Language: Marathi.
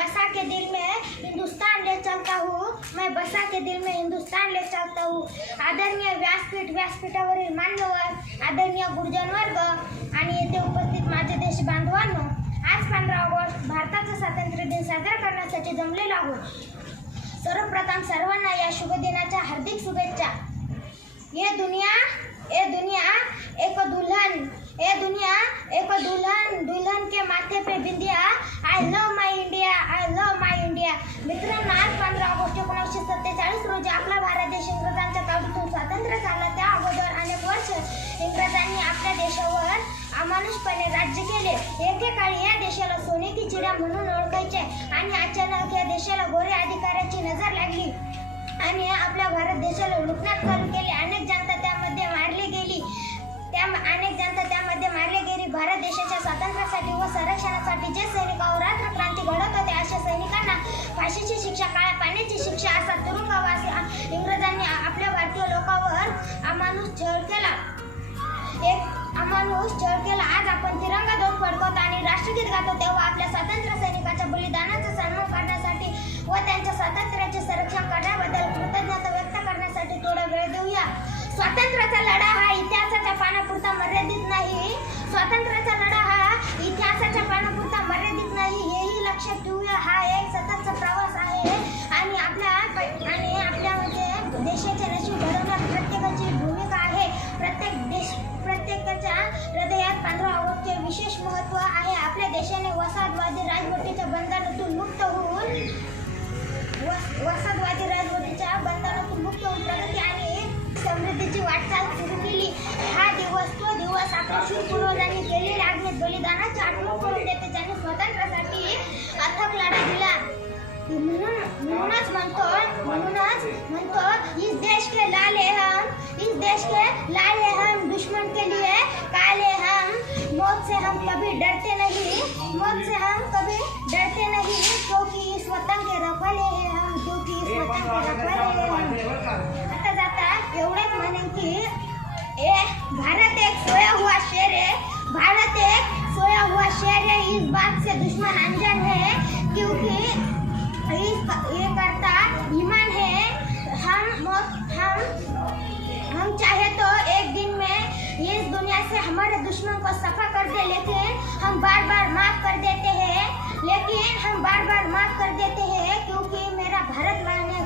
बसा के दिल में हिंदुस्तान ले चलता हूँ, मैं बसा के दिल में हिंदुस्तान ले चलता हूँ। आदरणीय व्यासपीठावरील मान्यवर, आदरणीय गुरुजन वर्ग आणि येथे उपस्थित माझे देश बांधवांनो, आज 15 ऑगस्ट भारताचा स्वातंत्र्य दिन साजरा करण्यासाठी जमलेलो आहोत। सर्वप्रथम सर्वांना या शुभ दिनाच्या हार्दिक शुभेच्छा। ये दुनिया एक दुल्हन के माथे पे बिंदिया। I love my India. मित्रांनो, आज 15 ऑगस्ट 1947 रोजी आपला भारत देश इंग्रजांच्या ताब्यातून स्वातंत्र्य झाला। त्या अगोदर अनेक वर्ष इंग्रजांनी आपल्या देशावर अमानुषपणे राज्य केले। एकेकाळी या देशाला सोने की चिड्या म्हणून ओळखायचे आणि अचानक या देशाला गोऱ्या अधिकाऱ्याची नजर लागली आणि आपल्या भारत देशाला लुटण्यात चालू केले। अनेक जनता त्यामध्ये मारली गेली। भारत देशाच्या स्वातंत्र्यासाठी व संरक्षणासाठी जे सैनिक रात्र क्रांती घडत होते, अशा सैनिकांना फाशीची शिक्षा, काळ्या पाण्याची शिक्षा असा तुरुंगवास इंग्रजांनी आपल्या भारतीय लोकांवर अमानुष छळ केला। आज आपण तिरंगा ध्वज फडकवतो आणि राष्ट्रगीत गातो, तेव्हा आपल्या स्वातंत्र्य सैनिकांच्या बलिदानाचा सन्मान करण्यासाठी व त्यांच्या स्वातंत्र्याचे संरक्षण करण्याबद्दल कृतज्ञता व्यक्त करण्यासाठी थोडा वेळ देऊया। स्वातंत्र्याचा लढा हा इतिहासाच्या पानापुरता मर्यादित नाही। हेही लक्षात ठेवूया। हा एक सततचा प्रवास आहे आणि आपल्या देशाचे नशीब घडवण्यात प्रत्येकाची भूमिका आहे। प्रत्येकाच्या हृदयात 15 ऑगस्टचे विशेष महत्त्व आहे। आपल्या देशाने वसाहतवादी राजवटीच्या बंधनातून मुक्त होऊन प्रगती आणि समृद्धीची वाटचाल सुरू केली। हा दिवस तो दिवस आपल्या शूर पूर्वजांनी केलेल्या अग्नीत बलिदानाची आठवण करून देते, ज्यांनी स्वातंत्र्यासाठी अथक लढा दिला। म्हणूनच म्हणतो इस देश के लाले हम दुश्मन के लिए काले हम। मौत से हम कभी डरते नहीं, क्योंकि इस वतन के रखवाले हैं हम। आता जाता एवढंच म्हणेन की भारत एक सोया हुआ शेर है। इस बात से दुश्मन अनजान है, क्योंकि ये करता ईमान है। हम चाहे तो एक दिन में इस दुनिया से हमारे दुश्मन को सफा कर दे, लेकिन हम बार बार माफ कर देते हैं, क्योंकि मेरा भारत माँ ने